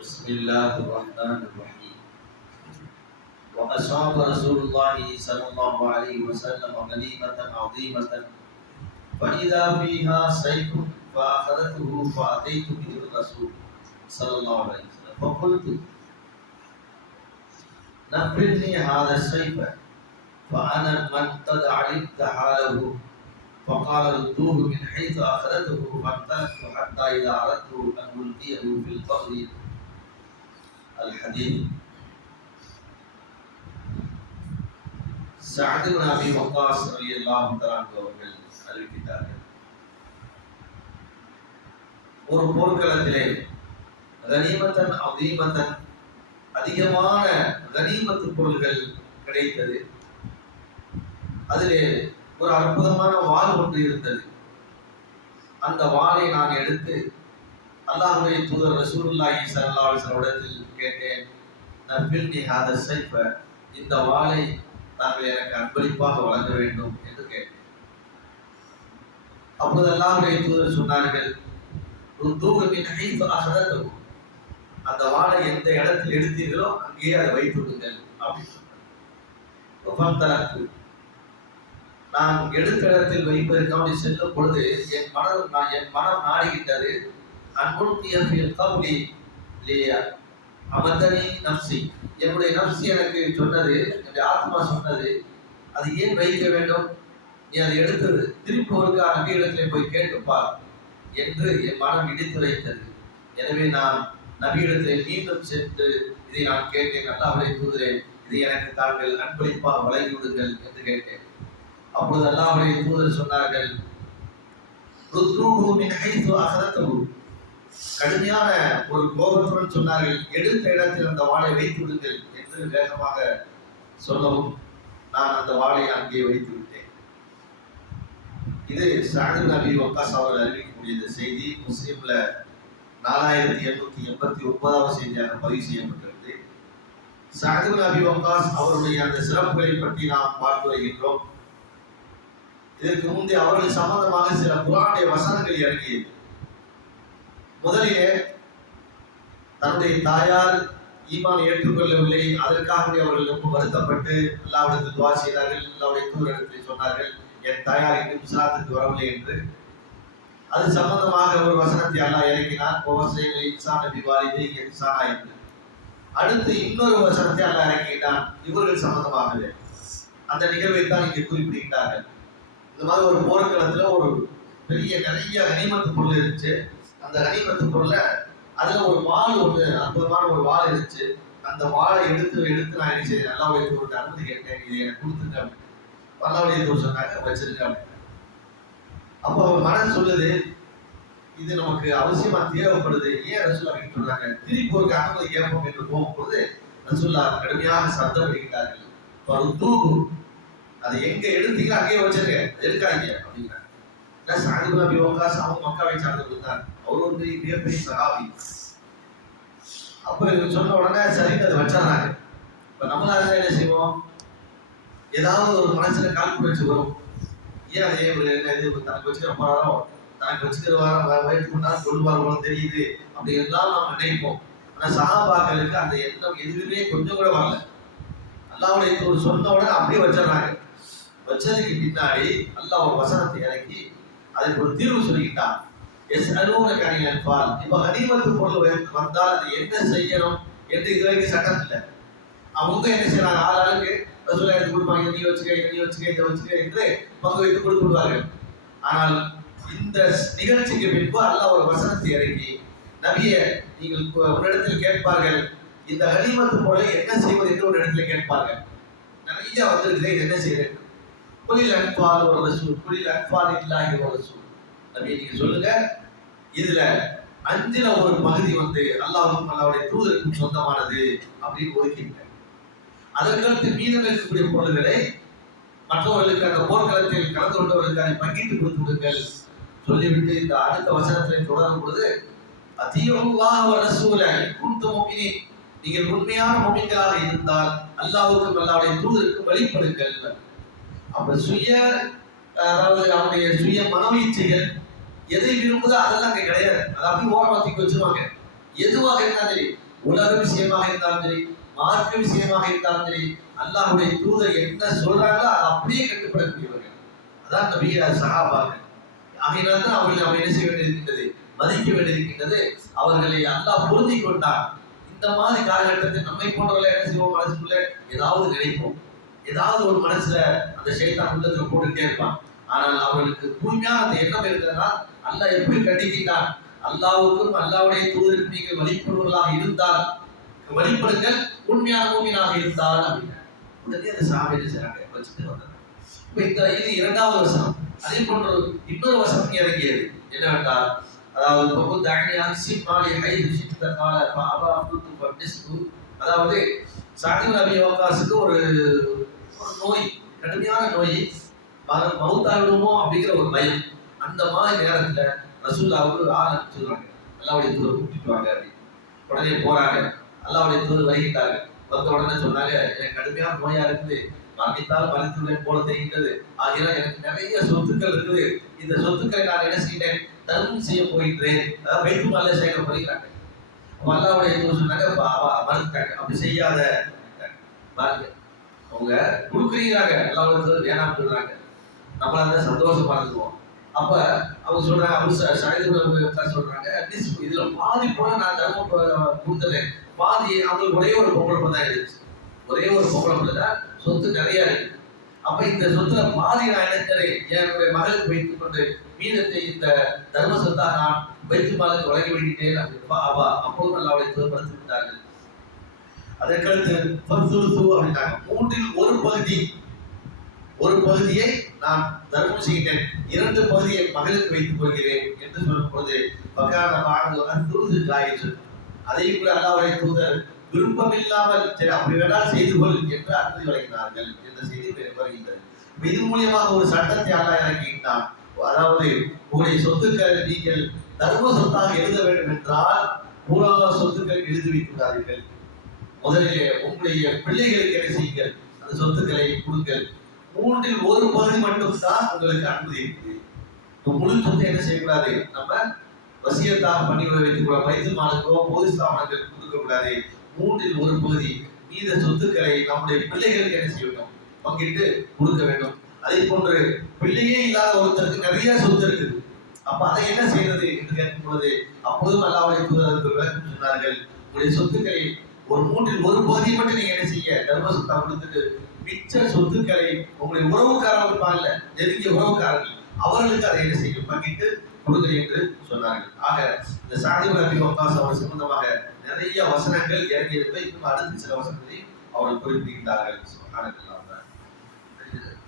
بسم الله الرحمن الرحيم. وأصاب رسول الله صلى الله عليه وسلم غنيمة عظيمة. فإذا فيها سيف فأخذته فأتيت به الرسول صلى الله عليه وسلم. فقلت نفذني هذا السيف فأنا من قد علمت حاله. فقال ردوه من حيث أخذته فانطلقت حتى إذا أردت أن ألقيه في القبر. الحديث سعد بن أبي وقاص رضي الله تعالى عنه அவர்கள் அறிவித்தார்கள் ஒரு போர்க்களத்திலே கனிமத்தன் அதீமத்தன் அதிகமான கனிமத்து பொருள்கள் கிடைத்தது அதிலே ஒரு அற்புதமான வாள் ஒன்று இருந்தது அந்த வாளை நான் எடுத்து அல்லாஹுடைய தூதர் ரசூல்லாஹி ஸல்லல்லாஹு அலைஹி இடத்தில் கேட்டேன் நபில்னி ஹாத சைஃப இந்த வாளை தாங்கள் எனக்கு அன்பளிப்பாக வழங்க வேண்டும் என்று கேட்டேன். அப்போது அல்லாஹுடைய தூதர் சொன்னார்கள் உன் மின் ஹைஃபு அஹதது அந்த வாளை எந்த இடத்தில் எடுத்தீர்களோ அங்கேயே அதை வைத்து விடுங்கள் அப்படின்னு சொன்னார். நான் எடுத்த இடத்தில் வைப்பதற்காக செல்லும் பொழுது என் மனம் நான் என் மனம் நாடுகின்றது அன்புத்தியில் கவுலி இல்லையா அமர்தனி நப்சி என்னுடைய நப்சி எனக்கு சொன்னது என்னுடைய ஆத்மா சொன்னது அது ஏன் வைக்க வேண்டும்? நீ அதை எடுத்தது திருப்பி ஒருக்கா அங்கே இடத்துல போய் கேட்டுப்பார் என்று என் மனம் இடித்து வைத்தது. எனவே நான் நபியிடத்தில் மீண்டும் சென்று இதை நான் கேட்டேன் அல்லாஹ்வுடைய தூதுரேன் இதை எனக்கு தாங்கள் அன்பளிப்பாக வழங்கி விடுங்கள் என்று கேட்டேன். அப்பொழுது அல்லாஹ்வுடைய தூதர் சொன்னார்கள் ருத்ரூஹு மின் ஹைத்து அஹரத்தஹு. கடுமையான ஒரு கோபத்துடன் சொன்னார்கள் எடுத்த இடத்தில் அந்த வாளை வைத்து விடுங்கள் என்று வேகமாக சொல்லவும் நான் அந்த வாளை அங்கே வைத்து விட்டேன். இது சாது நபி ஒக்காஸ் அவர்கள் அறிவிக்கக்கூடிய இந்த செய்தி முஸ்லீம்ல நாலாயிரத்தி எண்ணூத்தி எண்பத்தி ஒன்பதாவது செய்தியாக பதிவு செய்யப்பட்டிருக்கு சாது நபி ஒக்காஸ் அவருடைய அந்த சிறப்புகளை பற்றி நாம் பார்த்து வருகின்றோம். இதற்கு முந்தைய அவர்கள் சம்பந்தமாக சில புராணிய வசனங்கள் இறங்கியது. முதலிலே தன்னுடைய தாயார் ஈமான் ஏற்றுக்கொள்ளவில்லை. அதற்காகவே அவர்கள் ரொம்ப வருத்தப்பட்டு அல்லாவிடத்தில் துவா செய்தார்கள். அல்லாவுடைய தூரத்தில் சொன்னார்கள் என் தாயார் இன்னும் இஸ்லாத்துக்கு வரவில்லை என்று. அது சம்பந்தமாக ஒரு வசனத்தை அல்லாஹ் இறக்கினார் கோவசைகள் இன்சான விவாதித்து இன்சானா என்று. அடுத்து இன்னொரு வசனத்தை அல்லாஹ் இறக்கிட்டான். இவர்கள் சம்பந்தமாகவே. அந்த நிகழ்வை தான் இங்கே குறிப்பிடுகிறார்கள் இந்த மாதிரி ஒரு போர்க்களத்தில் ஒரு பெரிய நிறைய கனிமத்து பொருள் இருந்துச்சு. அந்த கனிமத்து அதுல ஒரு வாள் ஒண்ணு அற்புதமான ஒரு வாள் இருந்துச்சு. அந்த வாளை எடுத்து எடுத்து நான் என்ன செய்ய நல்லா வைத்து ஒரு அனுமதி கேட்டேன். இதை எனக்கு கொடுத்துருங்க அப்படின்னு. பல்லாவுடைய தூர் சொன்னாங்க வச்சிருக்க அப்படின்னு. அப்போ அவர் மனசு சொல்லுது இது நமக்கு அவசியமா தேவைப்படுது. ஏன் ரசூல்லா அப்படின்னு சொல்றாங்க? திருப்பி ஒரு அனுமதி கேட்போம் என்று போகும்போது ரசூல்லா கடுமையாக சத்தம் அடிக்கிறார்கள் தூக்கு அதை எங்க எடுத்தீங்களோ அங்கேயே வச்சிருக்கேன் எடுக்காதீங்க அப்படின்னா இல்லை சாதிபுல் நபி வக்காஸ் அவங்க மக்காவை சார்ந்தவர்கள் தான். அவர் வந்து மிகப்பெரிய சகாபி. அப்போ இவங்க சொன்ன உடனே சரின்னு அதை வச்சிடறாங்க. இப்போ நம்மளால என்ன செய்வோம்? ஏதாவது ஒரு மனசுல கால்குலேச்சு வரும் ஏன் அதே ஒரு என்ன இது தனக்கு வச்சுக்கிற போறாரோ தனக்கு வச்சுக்கிற வாரம் வயிற்று கொண்டா சொல்லுவார் தெரியுது. அப்படி எல்லாம் நம்ம நினைப்போம். ஆனால் சகாபாக்களுக்கு அந்த எண்ணம் எதுவுமே கொஞ்சம் கூட வரல. அல்லாவுடைய ஒரு சொன்ன உடனே அப்படியே வச்சிடறாங்க. வச்சதுக்கு பின்னாடி அல்லா ஒரு வசனத்தை இறக்கி அதுக்கு ஒரு தீர்வு சொல்லிக்கிட்டான். எஸ் அலுவலக கணியன் பால் இப்ப கனிமத்து பொருள் வந்தால் அது என்ன செய்யணும் என்று இதுவரைக்கும் சட்டம் இல்லை. அவங்க என்ன செய்யறாங்க? ஆள் ஆளுக்கு ரசூலா எடுத்து கொடுப்பாங்க. நீ வச்சுக்க நீ வச்சுக்க இதை வச்சுக்க என்று பங்கு வைத்து கொடுத்து விடுவார்கள். ஆனால் இந்த நிகழ்ச்சிக்கு பின்பு அல்ல ஒரு வசனத்தை இறக்கி நபிய நீங்கள் உன்னிடத்தில் கேட்பார்கள் இந்த கனிமத்து போல என்ன செய்வது என்று ஒரு இடத்துல கேட்பார்கள். நிறைய வந்திருக்குது இது என்ன செய்யறது குளில் அன்பால் ஒரு ரசூல் குளில் அன்பால் இல்லாஹி ஒரு ரசூல். நபி நீங்க சொல்லுங்க. இதுல அஞ்சுல ஒரு பகுதி வந்து அல்லாவுக்கும் அல்லாவுடைய தூதருக்கும் சொந்தமானது அப்படின்னு ஒதுக்கிங்க அதற்கடுத்து மீதம் இருக்கக்கூடிய பொருள்களை மற்றவர்களுக்கு அந்த போர்க்களத்தில் கலந்து கொண்டவர்களுக்கு அதை பங்கிட்டு கொடுத்து விடுங்கள். சொல்லிவிட்டு இந்த அடுத்த வசனத்தை தொடரும் பொழுது அதிகமாக ரசூல குண்டு முக்கினி நீங்கள் உண்மையான முமின்களாக இருந்தால் அல்லாவுக்கும் அல்லாவுடைய தூதருக்கும் வழிபடுங்கள். அப்ப சுய அதாவது அவனுடைய சுய மனவீச்சுகள் எதை விரும்புதோ அதெல்லாம் அங்கே கிடையாது. அதை அப்படியே ஓரமாத்திக்கு வச்சிருவாங்க. எதுவாக இருந்தாலும் உலக விஷயமாக இருந்தாலும் சரி மார்க்க விஷயமாக இருந்தாலும் சரி அல்லாஹுடைய தூதர் என்ன சொல்றாங்களோ அதை அப்படியே கட்டுப்படக்கூடியவர்கள் அதான் நபியா சஹாபாக்கள் ஆகையினால் தான் அவர்களை நாம் என்ன செய்ய வேண்டியிருக்கின்றது? மதிக்க வேண்டியிருக்கின்றது. அவர்களை அல்லாஹ் பொருந்தி கொண்டார் இந்த மாதிரி காலகட்டத்தில் நம்மை போன்றவர்களை என்ன செய்வோம்? மனசுக்குள்ள ஏதாவது நினைப்போம். ஏதாவது ஒரு மனசுல அந்த சைத்தான் உள்ளத்துல போட்டுட்டே இருப்பான். ஆனால் அவர்களுக்கு தூய்மையான அந்த எண்ணம் இருக்கிறதா அல்லாஹ் எப்படி கண்டிக்கின்றான்? அல்லாவுக்கும் அல்லாவுடைய தூதருக்கு நீங்கள் வழிபடுவர்களாக இருந்தால் வழிபடுங்கள் உண்மையான மூமியனாக இருந்தால் அப்படின்னா உடனே அந்த சாமி என்ன செய்றாங்க? வச்சுட்டு வந்தாங்க. இப்ப இந்த இது இரண்டாவது வருஷம் அதே போன்ற இன்னொரு வருஷம் இறங்கியது. என்னவென்றால் அதாவது ரொம்ப தானியான் சிம்மாலி ஹை ஷித்த கால பாபா புத்து பட்டிஸ்கு அதாவது சாதி நபி அவகாசுக்கு ஒரு ஒரு நோய் கடுமையான நோய். மர- அப்படிங்கிற ஒரு பயம். அந்த மாதிரி நேரத்துல ரசூல்லாவுக்கு ஒரு ஆள் அனுப்பிச்சுடுறாங்க அல்லாவுடைய தூதர் கூட்டிட்டு வாங்க அப்படின்னு உடனே போறாங்க. அல்லாவுடைய தூர் வருகின்றாங்க வந்த உடனே சொன்னாங்க எனக்கு கடுமையான நோயா இருக்குது. மரணித்தால் மரணித்துடன் போல தெரிகின்றது. ஆகினால் எனக்கு நிறைய சொத்துக்கள் இருக்குது. இந்த சொத்துக்களை நான் என்ன செய்கிறேன் தருணம் செய்ய போகின்றேன். அதாவது வைத்து மல்ல சேர்க்க போகிறாங்க அல்லாவுடைய தூர் சொன்னாங்க மறுத்தாங்க மறுத்துட்டாங்க. அப்படி செய்யாத. பாருங்க. அவங்க கொடுக்குறீங்க அல்லாவுடைய தூர் வேணாம் சொல்றாங்க. நம்மள அந்த சந்தோஷமா இருந்துவோம் அப்ப அவங்க சொல்கிறாங்க அவங்க சாயுத சொல்கிறாங்க "அட்லீஸ்ட் இதில் பாதி போல நான் தர்மம் கொடுத்துறேன். பாதி அவங்களுக்கு ஒரே ஒரு பொம்பளை தான் இருந்துச்சு. ஒரே ஒரு பொம்பளை தான் சொத்து நிறையா இருக்குது அப்போ இந்த சொத்துல பாதி நான் நினைக்கிறேன் என்னுடைய மகளுக்கு வைத்துக் கொண்டு மீதத்தை இந்த தர்ம சொத்தா நான் வைத்து மாலுக்கு வழங்கி விடுகிறேன் அப்படின்னு அவா நல்லா அவளை தூர்படுத்தி விட்டார்கள் அதற்கடுத்து அப்படின்னாங்க. மூன்றில் ஒரு பகுதி ஒரு பகுதியை நான் தர்மம் செய்கிறேன் இரண்டு பகுதியை மகளுக்கு வைத்துக் கொள்கிறேன் என்று சொல்லும் பொழுது பக்கார பாடல் துருது காயிற்று அதையும் கூட அல்லாவுடைய தூதர் விருப்பமில்லாமல் சரி அப்படி வேணால் செய்து கொள் என்று அனுமதி வழங்கினார்கள் என்ற செய்தி வருகின்றது. இது மூலியமாக ஒரு சட்டத்தை அல்லா இறக்கிட்டான் அதாவது உங்களுடைய சொத்துக்கள் நீங்கள் தர்ம சொத்தாக எழுத வேண்டும் என்றால் பூரா சொத்துக்கள் எழுதி வைத்துள்ளார்கள் முதலிலே உங்களுடைய பிள்ளைகளுக்கு என்ன செய்யுங்கள்? அந்த சொத்துக்களை கொடுங்கள். மூன்றில் ஒரு பகுதி மட்டும் தான் உங்களுக்கு அனுமதி இருக்குது. முழு சொத்தை என்ன செய்யக்கூடாது? நம்ம வசியத்தாக பண்ணி வைத்துக் கூட வைத்து மாலுக்கோ பொது ஸ்தாபனங்களுக்கு கொடுக்க கூடாது. மூன்றில் ஒரு பகுதி மீத சொத்துக்களை நம்முடைய பிள்ளைகளுக்கு என்ன செய்ய வேண்டும்? பங்கிட்டு கொடுக்க வேண்டும். அதே போன்று பிள்ளையே இல்லாத ஒருத்தருக்கு நிறைய சொத்து இருக்குது. அப்ப அதை என்ன செய்யறது என்று கேட்கும் பொழுது அப்போதும் அல்லாவுடைய தூதருக்கு சொன்னார்கள். உங்களுடைய சொத்துக்களை ஒரு மூன்றில் ஒரு பகுதியை மட்டும் நீங்க என்ன செய்ய? தர்ம சொத்தா கொடுத்துட்டு மிச்ச சொத்துக்களை உங்களுடைய உறவுக்காரர்கள் இருப்பாங்கல்ல நெருங்கிய உறவுக்காரர்கள் அவர்களுக்கு அதை என்ன செய்யும்? பங்கிட்டு கொடுங்க என்று சொன்னார்கள். ஆக இந்த சாதி நபி வக்காஸ் அவர் சம்பந்தமாக நிறைய வசனங்கள் இறங்கியிருப்பை இன்னும் அடுத்த சில வசனங்களை அவர்கள் குறிப்பிடுகின்றார்கள் சுப்ஹானல்லாஹ்.